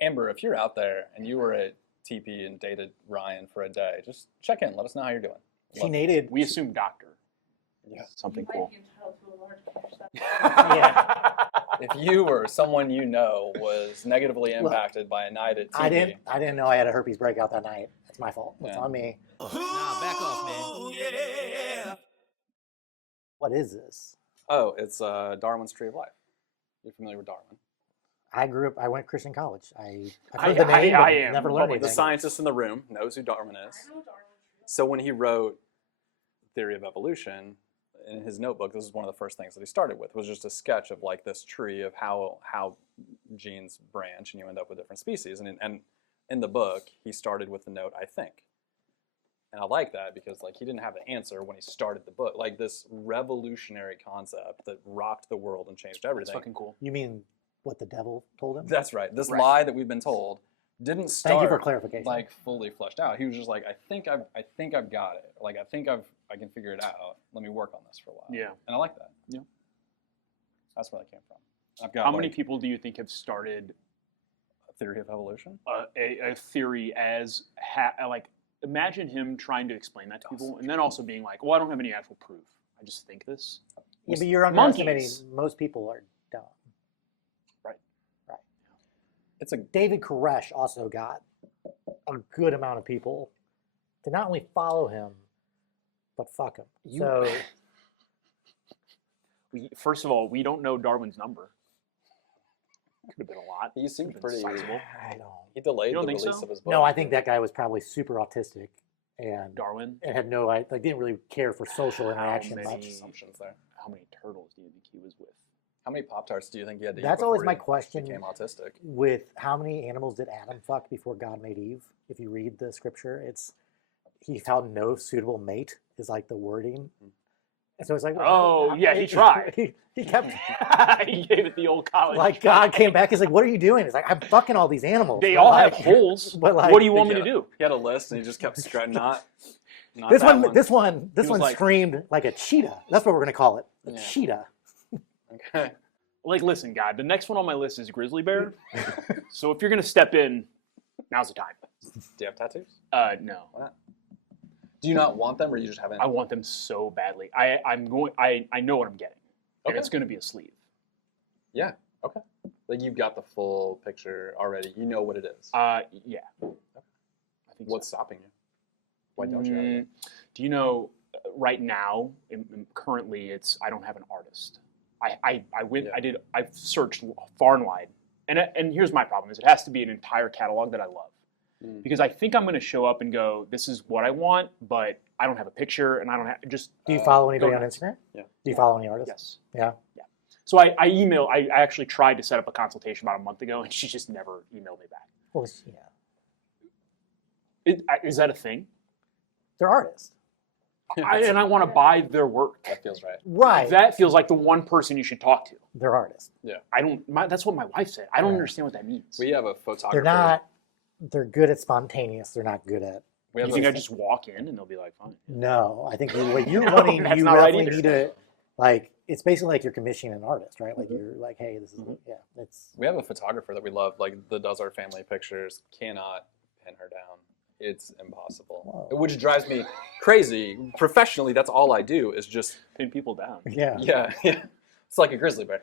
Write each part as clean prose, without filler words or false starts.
Amber, if you're out there and you were at TP and dated Ryan for a day, just check in. Let us know how you're doing. She needed. We assume doctor. Yeah. Something You cool. might be entitled to a large cash. Yeah. If you or someone you know was negatively impacted by a night at TP, I didn't know I had a herpes breakout that night. It's my fault. It's Yeah. on me. Nah, back off, man. Yeah. What is this? oh, it's Darwin's Tree of Life. You're familiar with Darwin? I went Christian college. I've I- heard the name, I but am. never learned The anything. scientist in the room knows who Darwin is. I know Darwin. So when he wrote Theory of Evolution, in his notebook, this is one of the first things that he started with, was just a sketch of like this tree of how genes branch and you end up with different species. And in the book, he started with the note, I think. And I like that because like he didn't have the answer when he started the book. Like this revolutionary concept that rocked the world and changed That's everything. fucking cool. You mean what the devil told him? That's right. This Right. lie that we've been told didn't start Thank you for clarification. like fully fleshed out. He was just like, I think I've got it. Like I can figure it out. Let me work on this for a while. Yeah. And I like that. Yeah. That's where that came from. I've got How many like, people do you think have started a theory of evolution? a theory as like? Imagine him trying to explain that to people, and then also being like, "Well, I don't have any actual proof. I just think this." Yeah, but you're underestimating. Monkeys. Most people are dumb. Right. Right. It's a David Koresh also got a good amount of people to not only follow him, but fuck him. So First of all, we don't know Darwin's number. Could have been a lot. he seemed Been pretty. sizable. I don't. He delayed You don't the think release so? of his book. No, I think that guy was probably super autistic and Darwin. had no, like didn't really care for social interaction many- much. assumptions there. How many turtles do you think he was with? How many Pop-Tarts do you think he had to eat That's always before my he question. became autistic? With how many animals did Adam fuck before God made Eve? If you read the scripture, it's he found no suitable mate is like the wording. And so it's like, Oh, yeah, he tried. He kept He gave it the old college. like God came back. He's like, "What are you doing?" He's like, "I'm fucking all these animals." They But all like- have holes. but like- What do you want me to He had do? He had a list and he just kept scratching. Not This that one, this one, this He was one like- screamed like a cheetah. That's what we're gonna call it, a Yeah. cheetah. Okay. Like, listen, God, the next one on my list is grizzly bear. So if you're gonna step in, now's the time. Do you have tattoos? No, Do you not want them, or you just haven't? I want them so badly. I know what I'm getting, and Okay. it's gonna be a sleeve. Yeah. Okay. Like you've got the full picture already. You know what it is. Yeah. I think What's so. stopping you? Why don't you have it? Do you know? Right now, currently, it's I don't have an artist. I went. Yeah. I've searched far and wide, and here's my problem: is it has to be an entire catalog that I love. Mm. Because I think I'm going to show up and go, this is what I want, but I don't have a picture, and I don't have just. Do you follow anybody go on nuts. Instagram? Yeah. Do you follow any artists? Yes. Yeah. Yeah. So I actually tried to set up a consultation about a month ago, and she just never emailed me back. Well, yeah. Is that a thing? They're artists. And I want to buy their work. That feels right. Right. That feels like the one person you should talk to. They're artists. I don't. That's what my wife said. I don't Yeah. understand what that means. We have a photographer. They're not. They're good at spontaneous. They're not good at. We have You a think I just walk in and they'll be like, fine? No, I think what you're No, wanting, that's you not right definitely either. need to, like, it's basically like you're commissioning an artist, right? Like you're like, hey, this is, yeah, it's. We have a photographer that we love, like that does our family pictures. Cannot pin her down. It's impossible, Whoa. which drives me crazy. Professionally, that's all I do is just Pin people down. Yeah. yeah. It's like a grizzly bear.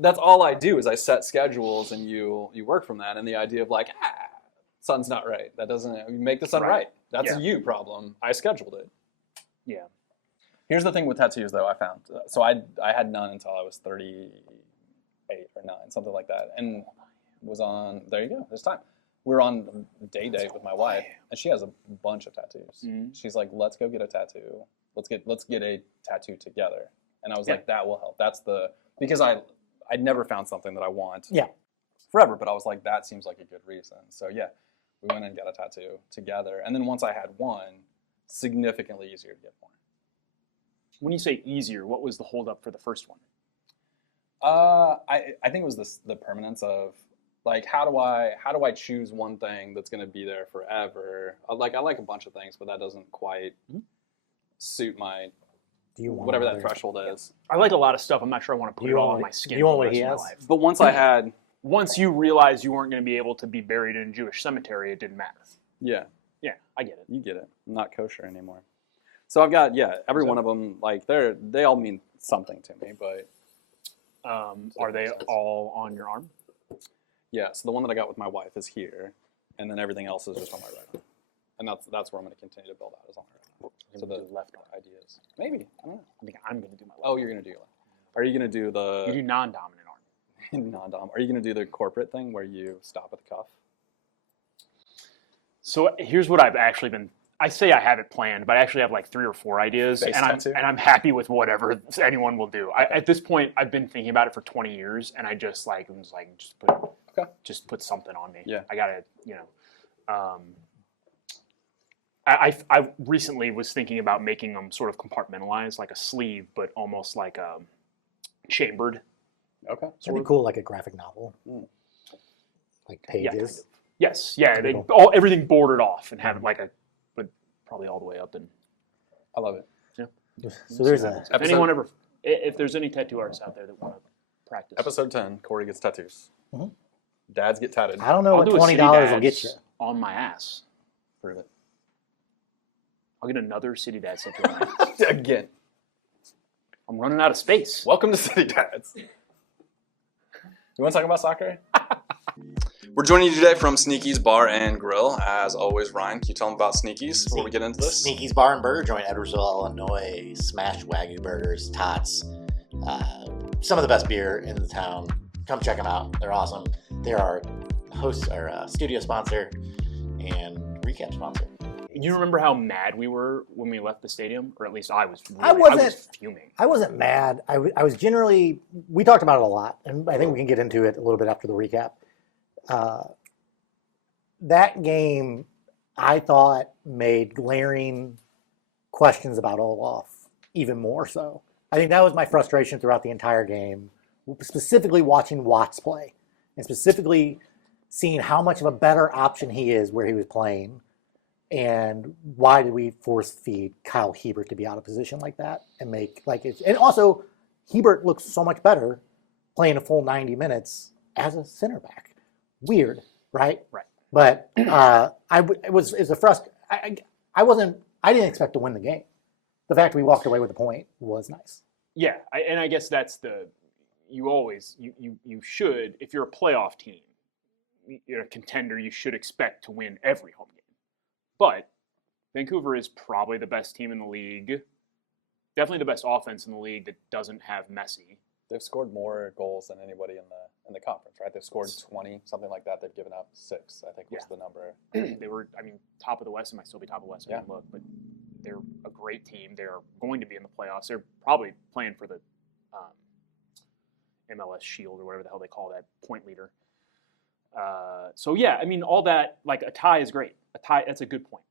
That's all I do is I set schedules and you work from that. And the idea of like, sun's not right. That doesn't you make the sun Right. right. That's Yeah. a you problem. I scheduled it. Yeah. Here's the thing with tattoos, though. I found so I had none until I was 38 or 9, something like that, and was on. There you go. There's time. We were on a date with my wife, and she has a bunch of tattoos. Mhm. She's like, "Let's go get a tattoo. Let's get a tattoo together." And I was Yeah. like, "That will help." That's because I'd never found something that I want. Yeah. Forever, but I was like, that seems like a good reason. So yeah, we went and got a tattoo together, and then once I had one, significantly easier to get more. When you say easier, what was the holdup for the first one? I think it was the permanence of like how do I choose one thing that's going to be there forever? I like a bunch of things, but that doesn't quite suit my Do you want whatever that another- threshold is. I like a lot of stuff. I'm not sure I want to put You it all want on what- my skin. you want for what the he rest of has? my life. But once I had once you realized you weren't going to be able to be buried in a Jewish cemetery, it didn't matter. Yeah, Yeah, I get it. you get it. I'm not kosher anymore. So I've got every one of them. Like they all mean something to me, but Are they all on your arm? yeah. So the one that I got with my wife is here, and then everything else is just on my right arm, and that's where I'm going to continue to build out is on my right arm. So the left arm. ideas, maybe I don't know. I think I'm going to do my left. Oh, you're going to do your left. Are you going to do You the do non-dominant arm. non-dom? Are you going to do the corporate thing where you stop at the cuff? So here's what I've actually been. I say I have it planned, but I actually have like 3 or 4 ideas, Face and tattoo? I'm happy with whatever anyone will do. At this point, I've been thinking about it for 20 years, and I just just put something on me. Yeah. I gotta, I recently was thinking about making them sort of compartmentalized, like a sleeve, but almost like chambered. Okay. That'd be cool, like a graphic novel. Like Yeah, pages. kind of. Yes, yeah, Pretty everything bordered off and have it like but probably all the way up. And I love it. So there's a if anyone ever, if there's any tattoo artists out there that want to practice, Episode 10, Corey gets tattoos. Mhm. Dads get tatted. I don't know I'll what do a City $20 will get Dads you. on my ass. Prove it. I'll get another City Dads tattoo on my ass. Again. I'm running out of space. Welcome to City Dads. You want to talk about soccer? We're joining you today from Sneaky's Bar and Grill. As always, Ryan, can you tell them about Sneaky's before we get into this? Sneaky's Bar and Burger Joint, Edwardsville, Illinois. Smashed Wagyu burgers, tots. Some of the best beer in the town. Come check them out. They're awesome. They're our host, our studio sponsor, and recap sponsor. You remember how mad we were when we left the stadium? Or at least I was. Really, I wasn't- I was fuming. I wasn't mad. I was generally, we talked about it a lot, and I think we can get into it a little bit after the recap. That game, I thought, made glaring questions about Olaf even more so. I think that was my frustration throughout the entire game, specifically watching Watts play, and specifically seeing how much of a better option he is where he was playing, and why did we force feed Kyle Hebert to be out of position like that and make like it? And also, Hebert looks so much better playing a full 90 minutes as a center back. Weird, right? Right. But it was a I didn't expect to win the game. The fact we walked away with a point was nice. Yeah, and I guess that's you should, if you're a playoff team, you're a contender, you should expect to win every home game. But Vancouver is probably the best team in the league, definitely the best offense in the league that doesn't have Messi. They've scored more goals than anybody in the conference, right? They've scored 20, something like that. They've given up 6, I think was the number. They were, top of the West. They might still be top of the West. I didn't look, but they're a great team. They're going to be in the playoffs. They're probably playing for the MLS Shield or whatever the hell they call that, point leader. So yeah, all that, like a tie is great. A tie, that's a good point,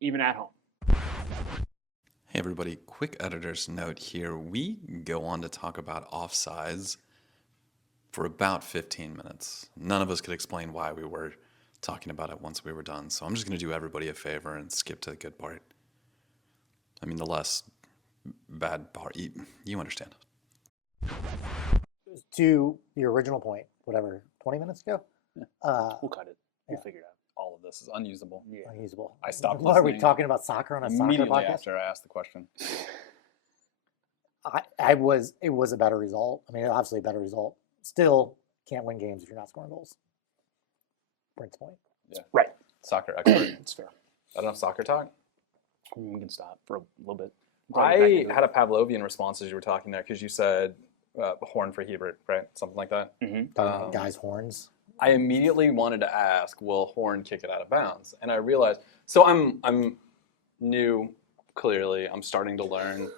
even at home. Hey everybody, quick editor's note here. We go on to talk about offsides for about 15 minutes. None of us could explain why we were talking about it once we were done, so I'm just going to do everybody a favor and skip to the good part. The less bad part. You understand. To your original point, whatever, 20 minutes ago? We'll cut it. We'll figure it out. All of this is unusable. Yeah. Unusable. I stopped What are we listening talking about soccer on a soccer Immediately podcast? after I asked the question. It was a better result. Obviously a better result. Still can't win games if you're not scoring goals. Brent's point. Right. Soccer expert. It's fair. Not enough soccer talk? We can stop for a little bit. I had a Pavlovian response as you were talking there because you said horn for Hebert, right? Something like that. Talking about guys' horns. I immediately wanted to ask, will Horn kick it out of bounds? And I realized, so I'm new, clearly. I'm starting to learn.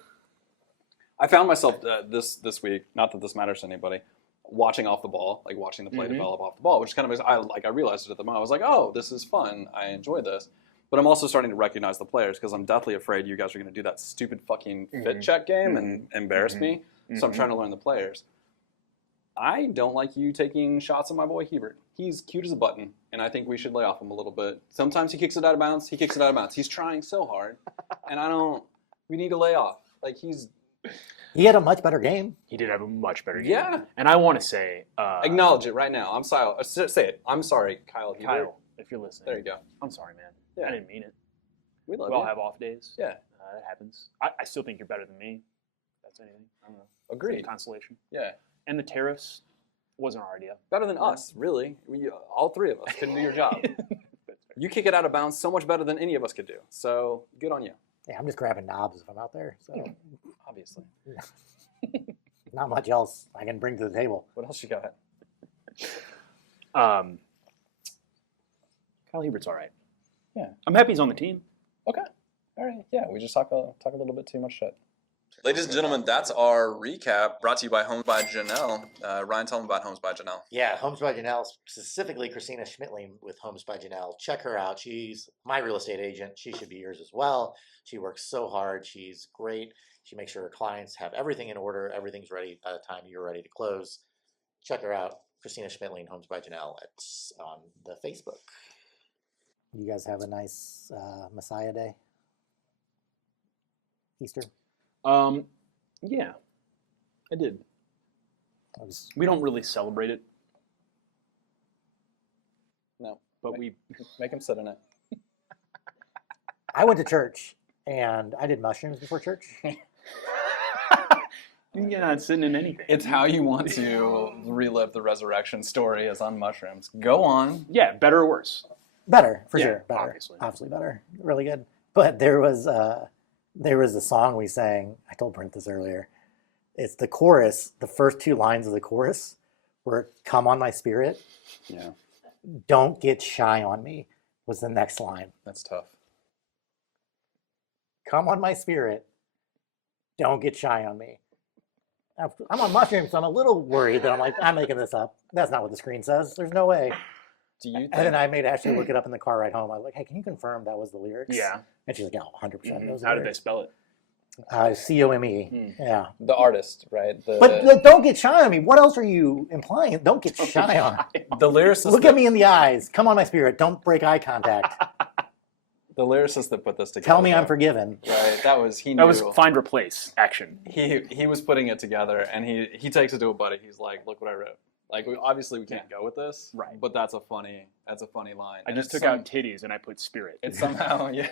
I found myself this week, not that this matters to anybody, watching off the ball, like watching the play develop off the ball, which kind of I realized it at the moment. I was like, oh, this is fun. I enjoy this. But I'm also starting to recognize the players because I'm deathly afraid you guys are going to do that stupid fucking fit check game and embarrass me. So I'm trying to learn the players. I don't like you taking shots at my boy Hebert. He's cute as a button, and I think we should lay off him a little bit. Sometimes he kicks it out of bounds. He's trying so hard, and we need to lay off. Like, He had a much better game. He did have a much better game. Yeah. And I want to say, Acknowledge it right now. I'm sorry. Say it. I'm sorry, Kyle. Hebert. Kyle, if you're listening. There you go. I'm sorry, man. Yeah. I didn't mean it. We love We all you. have off days. Yeah. That happens. I still think you're better than me. If that's anything. I don't know. Agreed. Consolation. Yeah. And the tariffs wasn't our idea. Better than us, really. All three of us couldn't do your job. You kick it out of bounds so much better than any of us could do. So good on you. Yeah, I'm just grabbing knobs if I'm out there. So Obviously. not much else I can bring to the table. What else you got? Kyle Hebert's all right. Yeah. I'm happy he's on the team. Okay. All right. Yeah, we just talk a little bit too much shit. Ladies and gentlemen, that's our recap brought to you by Homes by Janelle. Ryan, tell them about Homes by Janelle. Yeah, Homes by Janelle, specifically Christina Schmidtling with Homes by Janelle. Check her out. She's my real estate agent. She should be yours as well. She works so hard. She's great. She makes sure her clients have everything in order. Everything's ready by the time you're ready to close. Check her out. Christina Schmidtling, Homes by Janelle, on the Facebook. You guys have a nice Messiah Day? Easter? Yeah, I did. Was, We don't really celebrate it, No. but we. Make him sit in it. I went to church and I did mushrooms before church. You're not sitting in anything. It's how you want to relive the resurrection story as on mushrooms. Go on. Yeah, better or worse. Better, for Yeah, sure. Better. obviously. Obviously better. Really good. But there was a song we sang. I told Brent this earlier. It's the chorus, the first two lines of the chorus were "Come on my spirit, Yeah, don't get shy on me" was the next line. that's tough. Come on my spirit, don't get shy on me. I'm on mushrooms, so I'm a little worried that I'm making this up. That's not what the screen says. There's no way. Do you think? And then I made Ashley look it up in the car ride home. I was like, hey, can you confirm that was the lyrics? Yeah. And she's like, oh, 100% those How did they lyrics. spell it? COME. Yeah. The artist, right? But don't get shy on me. What else are you implying? Don't get shy on me. the lyricist. Look at me in the eyes. Come on, my spirit. Don't break eye contact. The lyricist that put this together. Tell me I'm though, forgiven. Right. That was he knew. That was find replace action. He was putting it together, and he takes it to a buddy. He's like, "Look what I wrote." Like, obviously we can't go with this, Right. But that's a funny line. I And just it's took out titties and I put spirit. It's somehow yeah.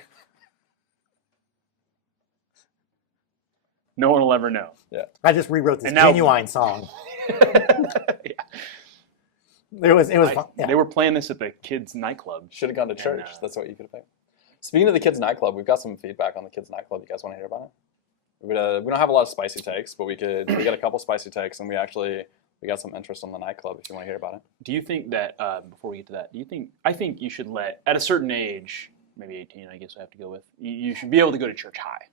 No one will ever know. I just rewrote this And now- Genuine song. Yeah. It was fun. Yeah. They were playing this at the kids' nightclub. Should have gone to And, church. That's what you could have picked. Speaking of the kids nightclub, we've got some feedback on the kids nightclub. You guys want to hear about it? We don't have a lot of spicy takes, but we got a couple spicy takes, and we got some interest on the nightclub. If you want to hear about it. Do you think that before we get to that, I think you should let at a certain age, maybe 18, I guess I have to go with. You should be able to go to church high.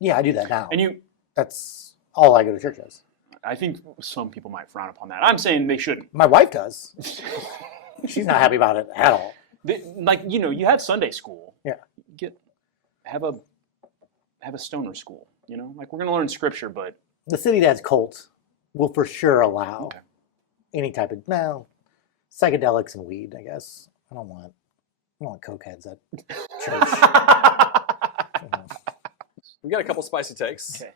Yeah, I do that now. And That's all I go to church as. I think some people might frown upon that. I'm saying they shouldn't. My wife does. She's not happy about it at all. You have Sunday school. Yeah. Have a stoner school. Like we're gonna learn scripture, but The City Dad's cult will for sure allow Okay. any type of psychedelics and weed. I guess I don't want cokeheads at church. We got a couple spicy takes. okay.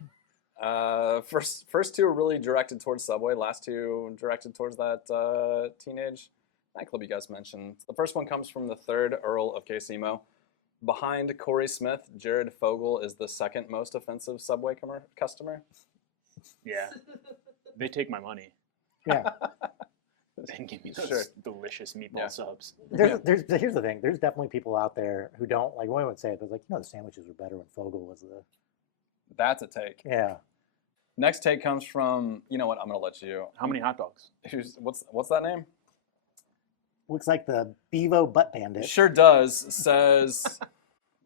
First two are really directed towards Subway. Last two directed towards that teenage nightclub you guys mentioned. The first one comes from the third Earl of Casimo. Behind Corey Smith, Jared Fogle is the second most offensive Subway customer. Yeah. They take my money Yeah. and give me those Sure. delicious meatball Yeah. subs. Here's the thing. There's definitely people out there who don't like. One would say it, but like the sandwiches were better when Fogel was the. That's a take. Yeah. Next take comes from, you know what, I'm going to let you. How many hot dogs? What's that name? Looks like the Bevo Butt Bandit. Sure does. Says,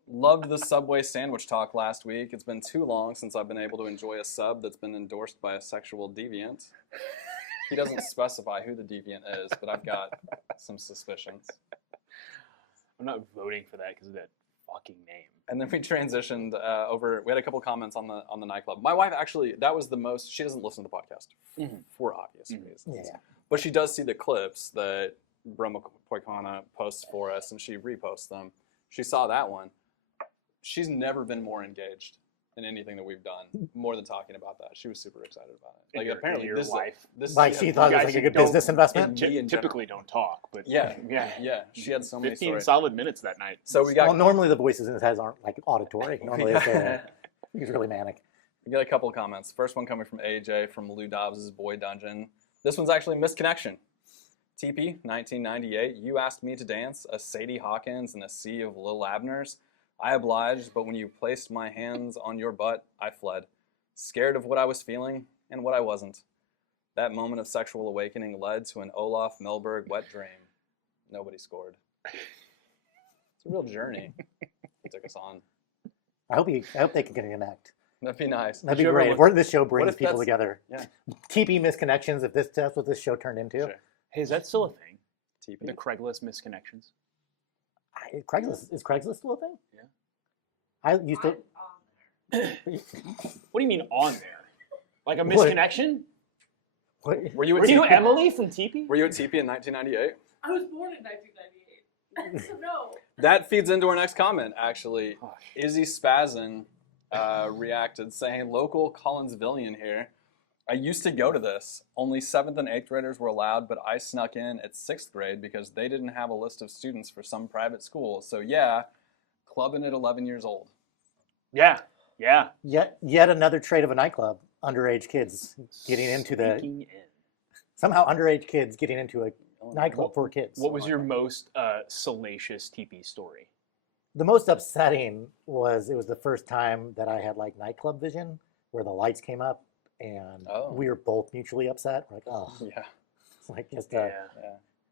loved the Subway sandwich talk last week. It's been too long since I've been able to enjoy a sub that's been endorsed by a sexual deviant. He doesn't specify who the deviant is, but I've got some suspicions. I'm not voting for that because of that fucking name. And then we transitioned over. We had a couple comments on the nightclub. My wife actually, that was the most. She doesn't listen to the podcast for obvious reasons, Yeah. but she does see the clips that Brahma Poikana posts for us, and she reposts them. She saw that one. She's never been more engaged in anything that we've done, more than talking about that. She was super excited about it. In Like your- apparently in your this life. This Like yeah, she thought it was guys like a good don't- business investment. in me in Typically don't talk, but Yeah, yeah. yeah. She had so many 15 stories. solid minutes that night. So we got Well, normally the voices in his head aren't like auditory. Normally he's really manic. we got a couple of comments. First one coming from AJ from Lou Dobbs' Boy Dungeon. This one's actually Misconnection. TP, 1998. You asked me to dance a Sadie Hawkins in a sea of Lil Abners. I obliged, but when you placed my hands on your butt, I fled, scared of what I was feeling and what I wasn't. That moment of sexual awakening led to an Olaf Melberg wet dream. Nobody scored. It's a real journey he took us on. I hope they can connect. That'd be nice. That'd Did be you ever great. look- What if this show brings if people that's- together? Yeah. TP misconnections. If that's what this show turned into. Sure. Hey, is that still a thing? TP? The Craigslist misconnections? Craigslist is Craigslist still a thing? Yeah. I used to. What do you mean on there? Like a What? misconnection? What? Were you at Were you TP? Emily from TP? Were you at TP in 1998? I was born in 1998. So no. That feeds into our next comment, actually. Izzy Spazin reacted saying, local Collinsvillian here. I used to go to this. Only 7th and 8th graders were allowed, but I snuck in at 6th grade because they didn't have a list of students for some private school. So yeah, clubbing at 11 years old. Yeah, yeah. Yet another trait of a nightclub. Underage kids getting into Sneaking in. somehow underage kids getting into a nightclub for kids. What was your most salacious TP story? The most upsetting was it was the first time that I had like nightclub vision where the lights came up and Oh. we were both mutually upset. We're like, oh, Yeah. it's like just Yeah.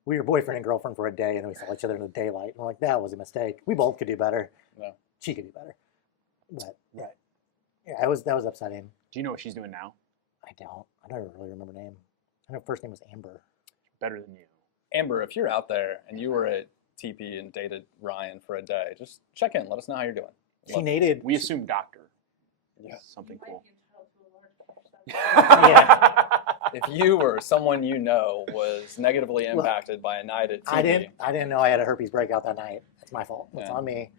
we were boyfriend and girlfriend for a day and then we saw each other in the daylight. And we're like, that was a mistake. We both could do better. Yeah. She could do better. But yeah, that was upsetting. Do you know what she's doing now? I don't really remember her name. I know her first name was Amber. Better than you. Amber, if you're out there and you were at TP and dated Ryan for a day, just check in. Let us know how you're doing. She dated. We assume doctor. Yeah. Something You cool. might be entitled to a large cash If you or someone you know was negatively impacted by a night at TP, I didn't know I had a herpes breakout that night. That's my fault. It's Yeah. on me.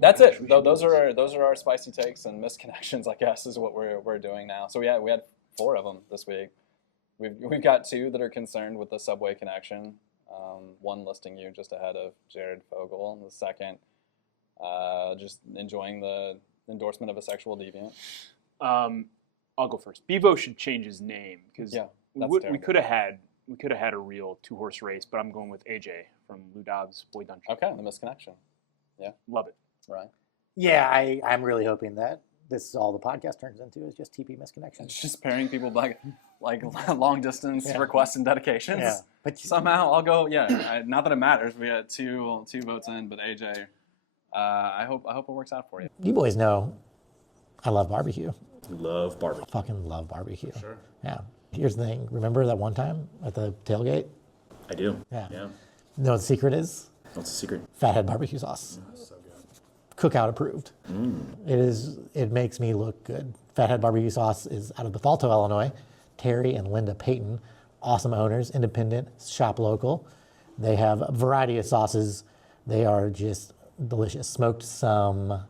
that's it. Those are our spicy takes and misconnections, I guess, is what we're doing now. So we had 4 of them this week. We've got 2 that are concerned with the subway connection. One listing you just ahead of Jared Fogle, and the second just enjoying the endorsement of a sexual deviant. I'll go first. Bevo should change his name because Yeah, that's we terrible. could have had a real 2-horse race, but I'm going with AJ from Lou Dobbs' Boy Dungeon. Okay, the misconnection. Love it. Right. Yeah, I'm really hoping that this is all the podcast turns into is just TP misconnections. It's just pairing people like long distance Yeah. requests and dedications. Yeah, but Somehow I'll go. Yeah, not that it matters. We had two votes in, but AJ, I hope it works out for you. you boys know I love barbecue. Love barbecue. Fucking love barbecue. Sure. Yeah. Here's the thing. Remember that one time at the tailgate? I do. Yeah. Yeah. You know what the secret is? What's the secret? Fathead barbecue sauce. So good. Cookout approved. It makes me look good. Fathead barbecue sauce is out of Bethalto, Illinois. Terry and Linda Payton, awesome owners, independent, shop local. They have a variety of sauces. They are just delicious. Smoked some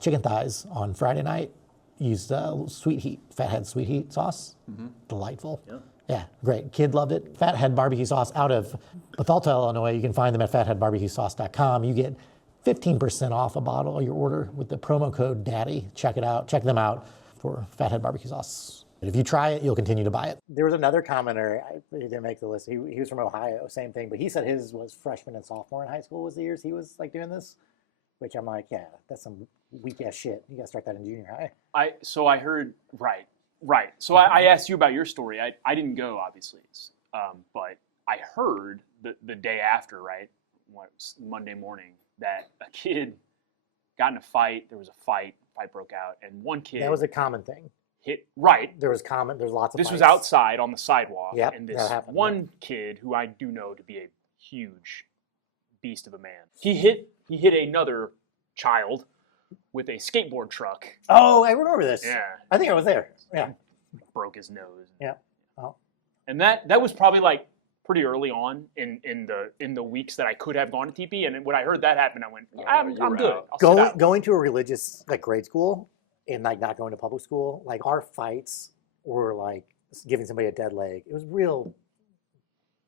chicken thighs on Friday night. Used sweet heat, Fathead sweet heat sauce. Delightful. Yeah. Yeah, great. Kid loved it. Fathead barbecue sauce out of Bethalto, Illinois. You can find them at fatheadbarbecuesauce.com. You get 15% off a bottle of your order with the promo code DADDY. Check it out. Check them out for Fathead barbecue sauce. If you try it, you'll continue to buy it. There was another commenter. He didn't make the list. He was from Ohio. Same thing. But he said his was freshman and sophomore in high school was the years he was like doing this. Which I'm like, yeah, that's some weak ass shit. You got to start that in junior high. I heard right. So I asked you about your story. I didn't go obviously, but I heard the day after, right, Monday morning, that a kid got in a fight. There was a fight broke out, and one kid That was a common thing. hit right. There's lots of This was fights. outside on the sidewalk, Yep, and that this happened, one kid who I do know to be a huge beast of a man, he hit another child with a skateboard truck. Oh, I remember this. Yeah, I think I was there. Yeah. broke his nose. Yeah. Oh. And that was probably like pretty early on in the weeks that I could have gone to TP. And when I heard that happen, I went, I'm you were good. out. I'll sit out. Going to a religious like grade school and like not going to public school, like our fights were like giving somebody a dead leg. It was real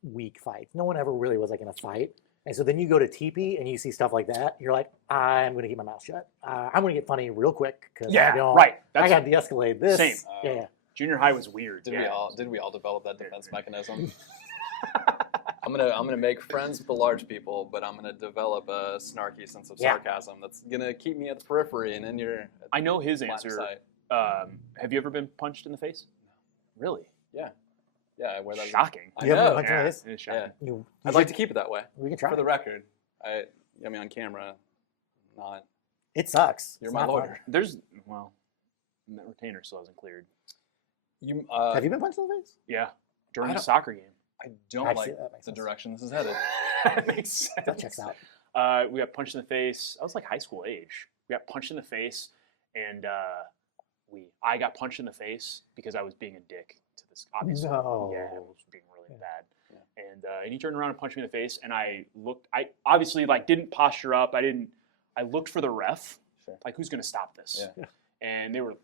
weak fights. No one ever really was like in a fight. And so then you go to teepee and you see stuff like that. You're like, I'm going to keep my mouth shut. I'm going to get funny real quick because I got to de-escalate this. Same. Yeah. Junior high was weird. Did we all develop that defense mechanism? I'm gonna make friends with the large people, but I'm gonna develop a snarky sense of sarcasm that's gonna keep me at the periphery and in your. I know his line of answer. sight. Have you ever been punched in the face? Really? Yeah, I wear that. Shocking. I You ever know. been punched in the Yeah, face? it is shocking. You I'd like to keep it that way. We can try. For the record, I mean on camera, not. It sucks. You're It's my not fun. lawyer. There's that retainer still hasn't cleared. Have you been punched in the face? Yeah, during I a don't- soccer game. I don't Actually, like that makes the sense. direction this is headed. That makes sense. That checks out. We got punched in the face. I was like high school age. We got punched in the face, and I got punched in the face because I was being a dick to this. Obviously, No. yeah, I was being really bad. Yeah. And he turned around and punched me in the face, and I looked. I obviously like didn't posture up. I looked for the ref. Sure. Like, who's gonna stop this? Yeah. And they were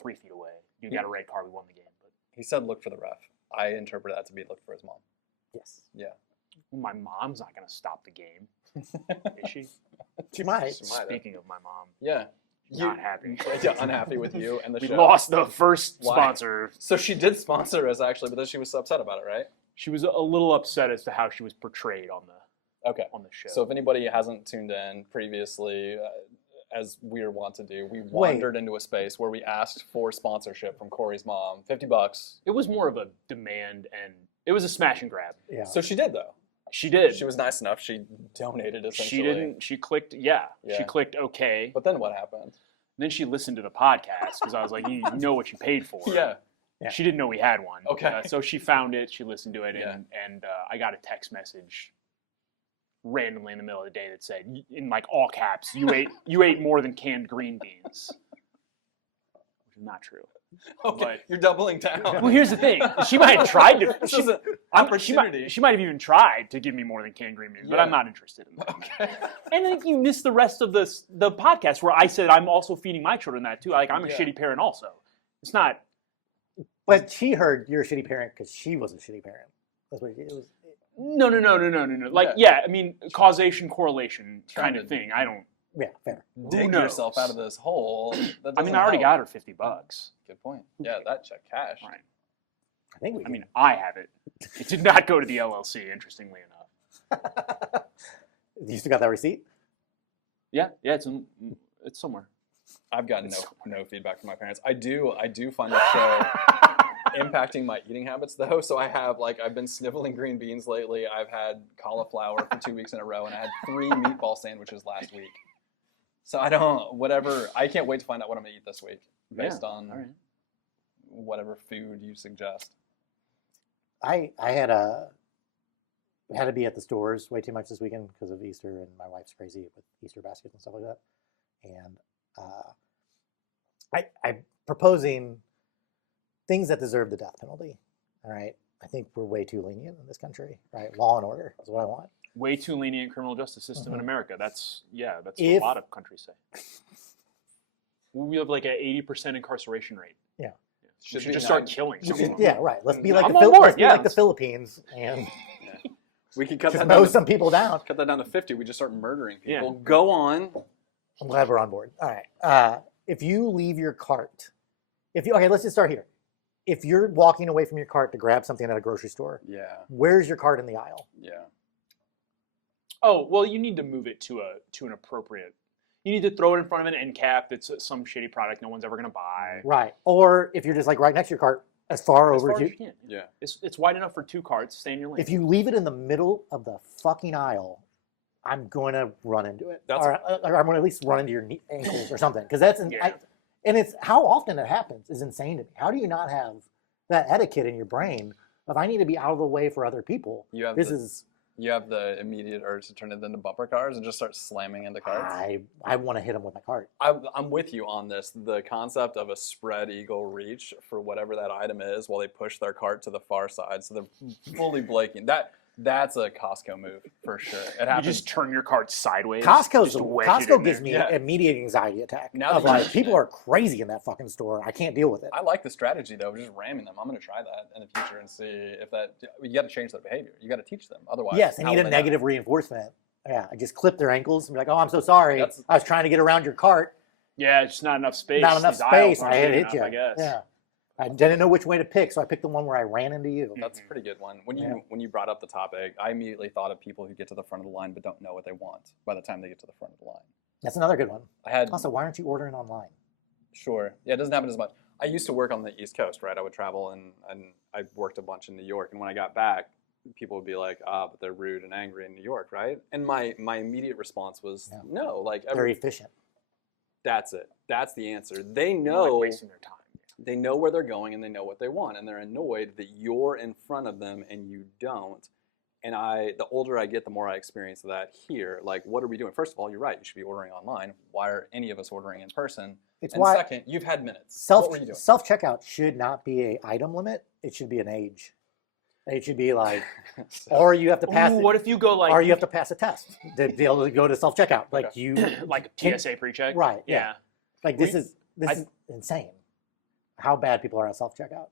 3 feet away. You got a red card. We won the game. But He said, "Look for the ref." I interpret that to be look for his mom. Yes. Yeah. well, my mom's not gonna stop the game, is she? She might. She might have. Speaking of my mom, Yeah. not happy. Yeah, unhappy with you and the We show. lost the first Why? sponsor. So she did sponsor us actually, but then she was so upset about it, right? She was a little upset as to how she was portrayed on Okay. the show. So if anybody hasn't tuned in previously, as we're wont to do, we wandered into a space where we asked for sponsorship from Corey's mom, $50. it was more of a demand, and it was a smash and grab. Yeah. So she did though. She did. She was nice enough. She donated essentially. She didn't. She clicked. Yeah. Yeah. She clicked OK. But then what happened? Then she listened to the podcast because I was like, you know what you paid for. Yeah. Yeah. She didn't know we had one. Okay. So she found it. She listened to it, Yeah. and I got a text message randomly in the middle of the day that said, in like all caps, you ate more than canned green beans. Which is not true. Okay. But- You're doubling down. Well, here's the thing. She might have tried to. This she, is an she opportunity. might have even tried to give me more than canned green beans, but I'm Yeah. not interested in that. Okay. And then you missed the rest of the podcast where I said I'm also feeding my children that too. Like, I'm a Yeah. shitty parent also. It's not. But she heard you're a shitty parent because she was a shitty parent. That's what it was. No. Like, yeah, I mean, causation, correlation Trying kind of to- thing. I don't. Yeah, fair. Dig knows? yourself out of this hole. That I mean, doesn't I already help. got her $50. Good point. Yeah, that check cash. Right. I think we. I mean, I have it. It did not go to the LLC, interestingly enough. You still got that receipt? Yeah, it's somewhere. I've gotten no feedback from my parents. I do find the show impacting my eating habits though. So I've been sniveling green beans lately. I've had cauliflower for 2 weeks in a row, and I had 3 meatball sandwiches last week. So I can't wait to find out what I'm gonna eat this week based on all right. whatever food you suggest. I had to be at the stores way too much this weekend because of Easter, and my wife's crazy with Easter baskets and stuff like that. And I'm proposing things that deserve the death penalty. All right, I think we're way too lenient in this country. Right, law and order is what I want. Way too lenient criminal justice system in Mhm. America. That's what If- a lot of countries say. We have like an 80% incarceration rate. Yeah. We should be just start 90. killing We should- someone. yeah, right. Let's be like I'm the on board, let's be yeah. like the Philippines and We can cut just that mow down to, some people down. cut that down to 50. We just start murdering Yeah. people. Go on. I'm glad we're on board. All right. If you leave your cart, let's just start here. If you're walking away from your cart to grab something at a grocery store, Yeah. where's your cart in the aisle? Yeah. Oh, well, you need to move it to an appropriate. You need to throw it in front of an end cap that's some shitty product no one's ever going to buy. Right. Or if you're just like right next to your cart, as far As over far as as you. you can. Yeah. It's wide enough for 2 carts. Stay in your lane. If you leave it in the middle of the fucking aisle, I'm going to run into it. That's- or I'm going to at least run into your ankles or something. Because that's Yeah. and it's how often it happens is insane to me. How do you not have that etiquette in your brain of I need to be out of the way for other people? You have You have the immediate urge to turn it into bumper cars and just start slamming into carts. I want to hit them with my cart. I'm with you on this. The concept of a spread eagle reach for whatever that item is while they push their cart to the far side, so they're fully blaking. That's a Costco move for sure. It You happens. just turn your card sideways. Costco Costco gives me Yeah. immediate anxiety attack. Now Of that you like, mention people it. are crazy in that fucking store. I can't deal with it. I like the strategy though, of just ramming them. I'm going to try that in the future and see if that. You got to change their behavior. You got to teach them. Otherwise, Yes, they how need will a they know? negative reinforcement. Yeah, I just clip their ankles and be like, "Oh, I'm so sorry. That's- I was trying to get around your cart. Yeah, it's just not enough space. Not enough These aisles space. aren't I big hit enough, you. I guess. Yeah, I didn't know which way to pick, so I picked the one where I ran into you. That's a pretty good one. Yeah. When you brought up the topic, I immediately thought of people who get to the front of the line but don't know what they want by the time they get to the front of the line. That's another good one. I had Also, why aren't you ordering online? Sure. Yeah, it doesn't happen as much. I used to work on the East Coast, right? I would travel and I worked a bunch in New York. And when I got back, people would be like, but they're rude and angry in New York, right? And my immediate response was, no, like Very efficient. that's it. That's the answer. They They're, know like, wasting their time. they know where they're going and they know what they want, and they're annoyed that you're in front of them and you don't. And the older I get, the more I experience that here. Like, what are we doing? First of all, you're right. You should be ordering online. Why are any of us ordering in person? It's And why second, you've had minutes. self What were you doing? self checkout should not be a item limit. It should be an age. It should be like, or you have to pass. Ooh, what if you go like or you have to pass a test to be able to go to self checkout. Like you, like TSA pre-check? Right, Yeah. yeah. like this is insane. How bad people are at self checkout.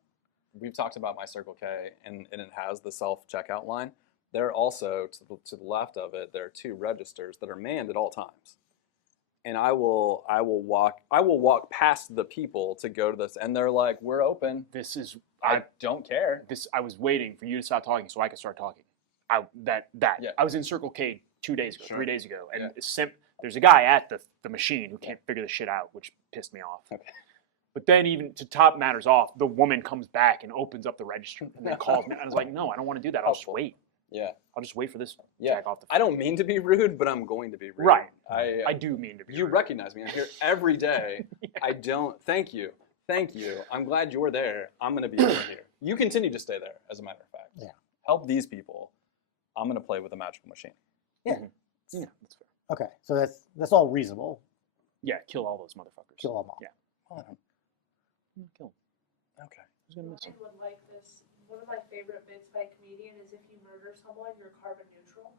We've talked about my Circle K, and it has the self-checkout line. There are also, to the left of it, there are 2 registers that are manned at all times. And I will walk past the people to go to this, and they're like, "We're open." This is I don't care. I was waiting for you to stop talking so I could start talking. Yeah. I was in Circle K 2 days ago, Sure. 3 days ago, and Yeah. there's a guy at the machine who can't figure the shit out, which pissed me off. Okay. But then, even to top matters off, the woman comes back and opens up the register and then calls me. And I was like, "No, I don't want to do that. I'll just wait. Yeah. I'll just wait for this Yeah. jack off the." I don't mean to be rude, but I'm going to be rude. Right. I do mean to be. You rude. recognize me. I'm here every day. I don't. Thank you. Thank you. I'm glad you're there. I'm going to be over here. You continue to stay there, as a matter of fact. Yeah. Help these people. I'm going to play with a magical machine. Yeah, that's fair. Okay, so that's all reasonable. Yeah, kill all those motherfuckers. Kill them all. Yeah. Kill them. Okay. Who's gonna miss I them? would like this. One of my favorite bits by a comedian is if you murder someone, you're carbon neutral.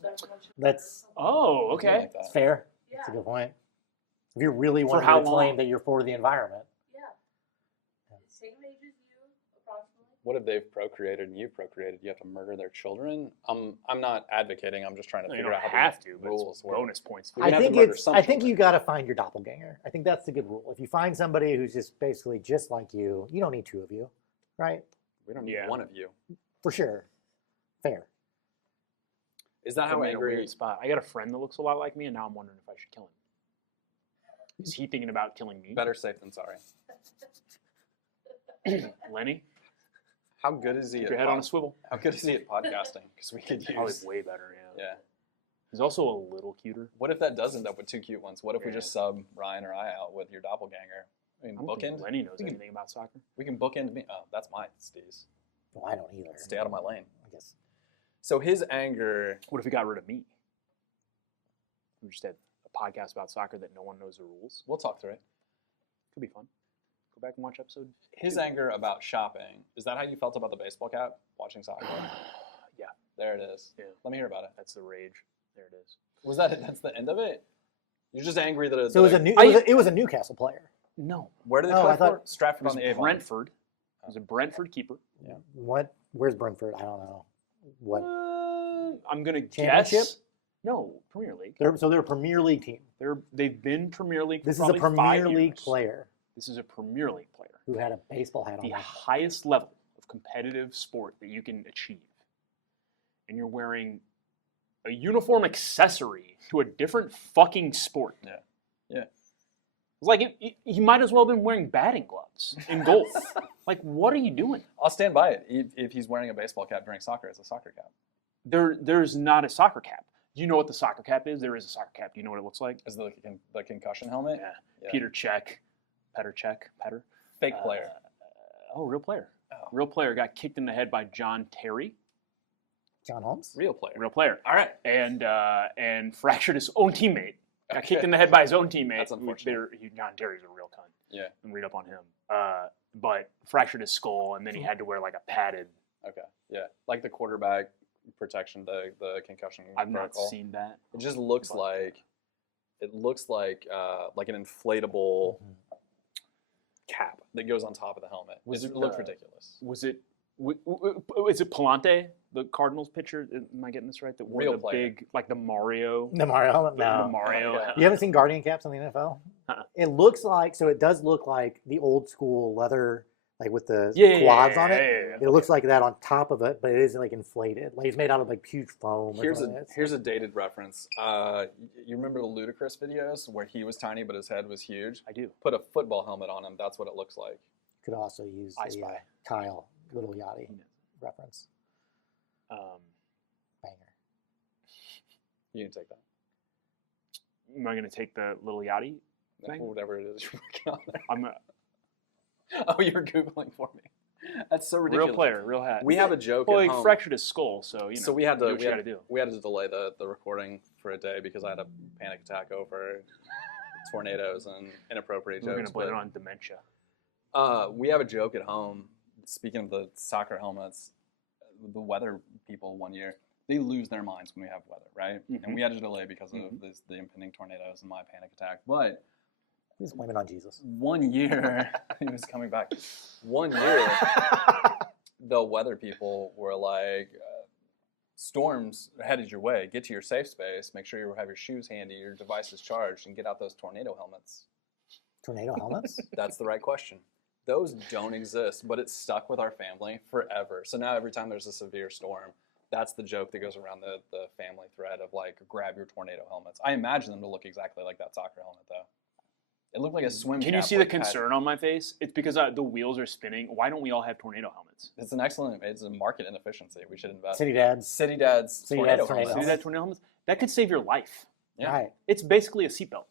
So everyone should murder That's someone. Oh, I okay. like that. It's fair. Yeah, That's a good point. If you really want how to claim long? that you're for the environment, yeah. Same age as you, approximately. What if they've procreated and you've procreated? You have to murder their children? I'm not advocating. I'm just trying to No, you figure don't out how have the to, but rules it's work. bonus points. You're gonna have to I murder some think children. you got to find your doppelganger. I think that's a good rule. If you find somebody who's just basically just like you don't need 2 of you, right? We don't need Yeah. one of you. For sure. Fair. Is that Put how me in a angry? weird spot. I got a friend that looks a lot like me, and now I'm wondering if I should kill him. Is he thinking about killing me? Better safe than sorry. Lenny, How good is he? keep at your head on a pod- swivel. How good is he at podcasting? Because we could Probably use. way better. Yeah. Yeah. He's also a little cuter. What if that does end up with 2 cute ones? What if we Yeah. just sub Ryan or I out with your doppelganger? I mean, I don't think bookend. Lenny knows We can- anything about soccer. We can bookend me. Oh, that's my steez. Well, I don't either. Stay out of my lane. I guess. So his anger. What if he got rid of me? We just had a podcast about soccer that no one knows the rules. We'll talk through it. Could be fun. Go back and watch episode. His 2. anger about shopping. Is that how you felt about the baseball cap watching soccer? Yeah, There it is. Yeah. Let me hear about it. that's the rage. There it is. Was that it? That's the end of it? You're just angry that it's. So it was a Newcastle player. No, Where did they Oh, play I thought- for? Stratford it was on the Avon. Brentford. It was a Brentford keeper. What? Where's Brentford? I don't know. What? I'm gonna Championship? guess. No, Premier League. They're a Premier League team. They've been Premier League. For This is a probably Premier 5 League years. player This is a Premier League player. who had a baseball hat on. The Like, highest level of competitive sport that you can achieve, and you're wearing a uniform accessory to a different fucking sport. Yeah. Yeah. It's like he might as well have been wearing batting gloves in golf. Like, what are you doing? I'll stand by it. If he's wearing a baseball cap during soccer, it's a soccer cap. There's not a soccer cap. Do you know what the soccer cap is? There is a soccer cap. Do you know what it looks like? Is the concussion helmet? Yeah. Yeah. Peter Petter. Fake player. Real player. Oh. Real player got kicked in the head by John Terry. John Holmes. Real player. Real player. All right. And fractured his own teammate. Got kicked in the head by his own teammate. That's unfortunate. John Terry's a real cunt. Yeah. And read up on him. But fractured his skull, and then he had to wear like a padded. Okay. Yeah. Like the quarterback protection, the concussion I've not protocol. seen that. It just looks But- like an inflatable cap that goes on top of the helmet. It looks ridiculous. Was it? Is it Palante, the Cardinals pitcher? Am I getting this right? That wore Real the player. big, like the Mario. The Mario helmet? The No. Mario. Yeah. You haven't seen Guardian caps in the NFL? Uh-uh. It looks like, so it does look like the old school leather, like with the Yeah, quads on it. yeah. It looks like that on top of it, but it is like inflated. Like it's made out of like huge foam. Or Here's something. a dated reference. You remember the Ludacris videos where he was tiny but his head was huge? I do. Put a football helmet on him. That's what it looks like. Could also use I the Spy. Kyle Little Yachty reference. Banger. You can take that. Am I going to take the little Yachty? Thing? Whatever it is you're working on there. I'm Oh, you're Googling for me. That's so ridiculous. real player, real hat. We have a joke Well, at he home. fractured his skull, so you know. So we had do to what you gotta do. we had to delay the recording for a day because I had a panic attack over tornadoes and inappropriate We're jokes. going to blame it but, on dementia. we have a joke at home. Speaking of the soccer helmets, the weather people one year, they lose their minds when we have weather, right? Mhm. And we had to delay because of the impending tornadoes and my panic attack. But Just blame it on Jesus. one year, he was coming back. One year, the weather people were like, storms are headed your way. Get to your safe space. Make sure you have your shoes handy, your device is charged, and get out those tornado helmets. Tornado helmets? That's the right question. Those don't exist, but it's stuck with our family forever. So now every time there's a severe storm, that's the joke that goes around the family thread of like, grab your tornado helmets. I imagine them to look exactly like that soccer helmet though. It looked like a swim Can you cap see the with concern on my face? It's because the wheels are spinning. Why don't we all have tornado helmets? It's a market inefficiency. We should invest. City dads. City Dad's City tornado Dad's tornado helmets. See that tornado helmets? That could save your life. Yeah. Right. It's basically a seatbelt.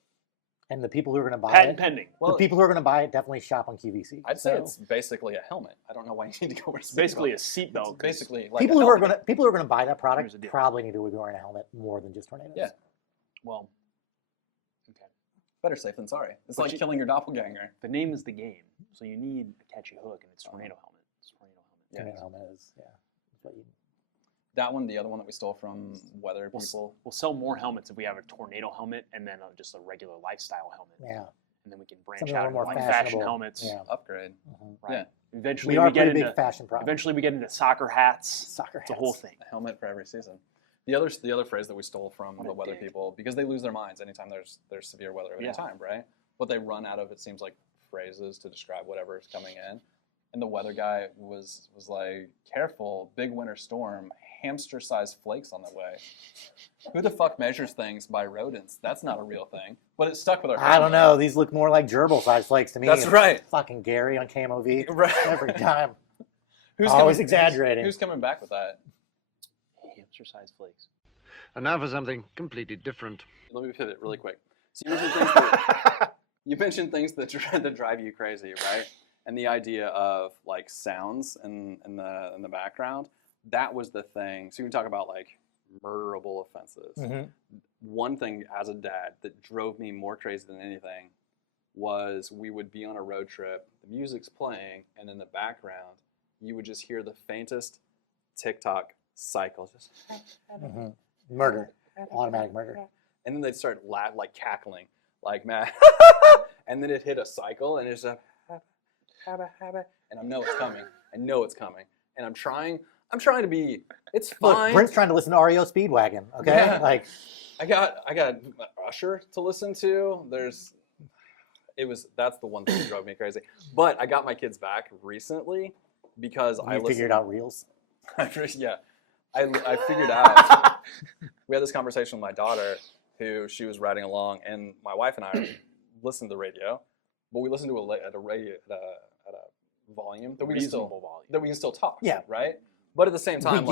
And the people who are going to buy Patent it, pending. Well, the people who are going to buy it definitely shop on QVC. I'd say So, it's basically a helmet. I don't know why you need to go wear a It's basically a seatbelt. seatbelt. It's basically like people a who are helmet. going to buy that product Here's the deal. probably need to be wearing a helmet more than just tornadoes. Yeah. Well, okay. Better safe than sorry. It's But like you- killing your doppelganger. The name is the game, so you need a catchy hook, and it's tornado helmet. It's tornado helmet. Tornado helmet is that's what you. That one, the other one that we stole from weather people. We'll sell more helmets if we have a tornado helmet and then just a regular lifestyle helmet, Yeah. and then we can branch Something a out little more into like fashion fashionable. helmets. Yeah. Upgrade. Mhm. Right. Yeah. Eventually, We are a get pretty into big fashion product. eventually we get into soccer hats. Soccer It's a whole hats. thing. A helmet for every season. The other phrase that we stole from What the a weather dick. people, because they lose their minds anytime there's severe weather at Yeah. any time, right? What they run out of, it seems like phrases to describe whatever is coming in. And the weather guy was like, careful, big winter storm, hamster-sized flakes on the way. Who the fuck measures things by rodents? That's not a real thing. But it stuck with our I don't family. know. These look more like gerbil-sized flakes to me. That's It's right. Fucking Gary on KMOV. Right. Every time. Who's Always coming- exaggerating. Who's coming back with that? Hamster-sized flakes. And now for something completely different. Let me pivot really quick. So you mentioned things that, that drive you crazy, right? And the idea of like sounds in the background, that was the thing. So you can talk about like murderable offenses. Mhm. One thing as a dad that drove me more crazy than anything was we would be on a road trip, the music's playing, and in the background, you would just hear the faintest TikTok cycle, just, Mhm. Murder. Automatic murder. and then they'd start like cackling, like mad, and then it hit a cycle, and it's a, and I know it's coming. I know it's coming, and I'm trying to be. It's Look, fine. Brent's trying to listen to REO Speedwagon. Okay, Yeah. like I got Usher to listen to. That's the one thing that drove me crazy. But I got my kids back recently because I you figured listened- out reels. Yeah, I figured out. We had this conversation with my daughter, who she was riding along, and my wife and I listened to the radio, but we listened to it at a volume that we can Reasonable still volume. that we can still talk. Yeah. Right. But at the same time,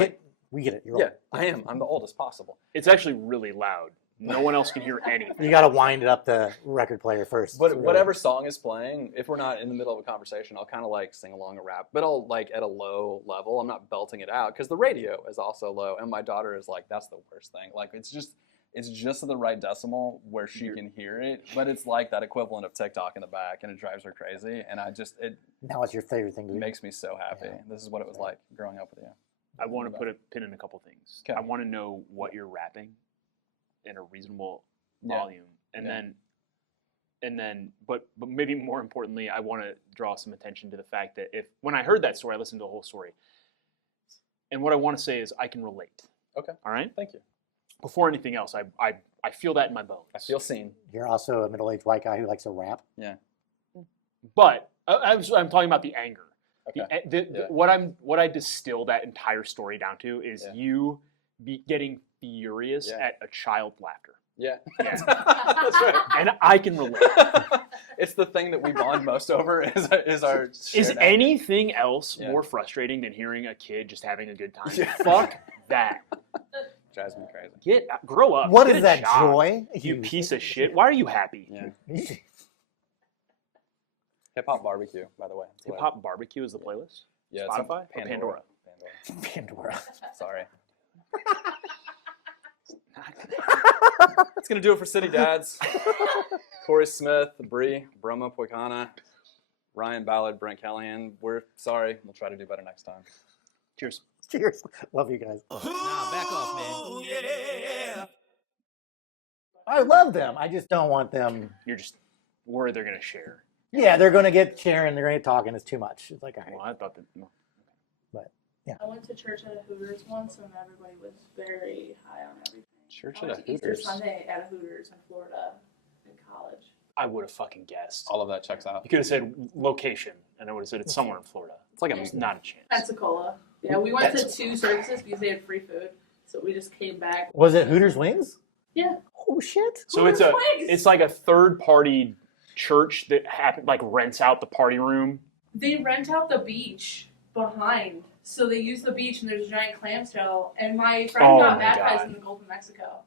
We get it. You're yeah, right. I am. I'm the oldest possible. It's actually really loud. No one else can hear anything. You got to wind it up the record player first. But It's really- whatever song is playing, if we're not in the middle of a conversation, I'll kind of like sing along a rap, but I'll like at a low level. I'm not belting it out because the radio is also low, and my daughter is like, that's the worst thing. Like it's just the right decimal where she can hear it, but it's like that equivalent of TikTok in the back, and it drives her crazy. And it Now it's your favorite thing to do. makes me so happy. Yeah. This is what it was like growing up with you. I want to put a pin in a couple things. Okay. I want to know what you're rapping in a reasonable Yeah. volume, and Yeah. then, but maybe more importantly, I want to draw some attention to the fact that when I heard that story, I listened to the whole story, and what I want to say is I can relate. Okay. All right. Thank you. Before anything else, I feel that in my bones. I feel seen. You're also a middle-aged white guy who likes to rap. Yeah. But I'm talking about the anger. Okay. Yeah. What I distill that entire story down to is Yeah. you getting furious Yeah. at a child laughter. Yeah. Yeah. That's right. And I can relate. It's the thing that we bond most over is our Is shared anger. anything else Yeah. more frustrating than hearing a kid just having a good time? Yeah. Fuck that. Drives me crazy. Grow up. What Get is a that job, joy? You piece of shit. Why are you happy? Yeah. Hip hop barbecue, by the way. That's Hip what Hop Barbecue is the playlist? Yeah, it's on Spotify or Pandora? Pandora. Sorry. That's gonna do it for City Dads. Corey Smith, Bree, Broma Poikana, Ryan Ballard, Brent Callahan. We're sorry. We'll try to do better next time. Cheers. Cheers. Love you guys. Nah, back off, man. Yeah. I love them. I just don't want them. You're just worried they're going to share. Yeah, they're going to get sharing. They're going to get talking. It's too much. It's like, all right. Well, I thought that. No. I went to church at a Hooters once, and everybody was very high on everything. Church I at a went to Easter Hooters. Sunday at a Hooters in Florida in college. I would have fucking guessed. All of that checks out. You could have said location, and I would have said it's somewhere in Florida. It's like There's not a chance. Pensacola. Yeah, we went to 2 services because they had free food, so we just came back. Was it Hooters Wings? Yeah. Oh, shit. So Hooters Wings. it's like a third-party church that rents out the party room. They rent out the beach behind, so they use the beach, and there's a giant clamshell. And my friend Oh got my baptized God. in the Gulf of Mexico.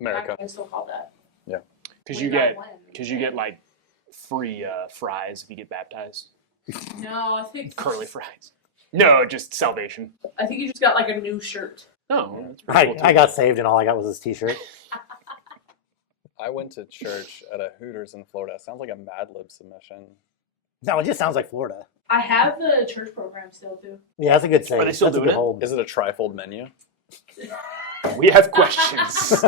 America. I still call that. Because Way you back get when. like free fries if you get baptized. No, I think Curly fries. No, just salvation. I think you just got like a new shirt. No, that's pretty cool, too. I got saved and all I got was this t-shirt. I went to church at a Hooters in Florida. Sounds like a Mad Lib submission. No, it just sounds like Florida. I have the church program still too. Yeah, that's a good save. Are they still That's a doing good it? hold. Is it a trifold menu? We have questions.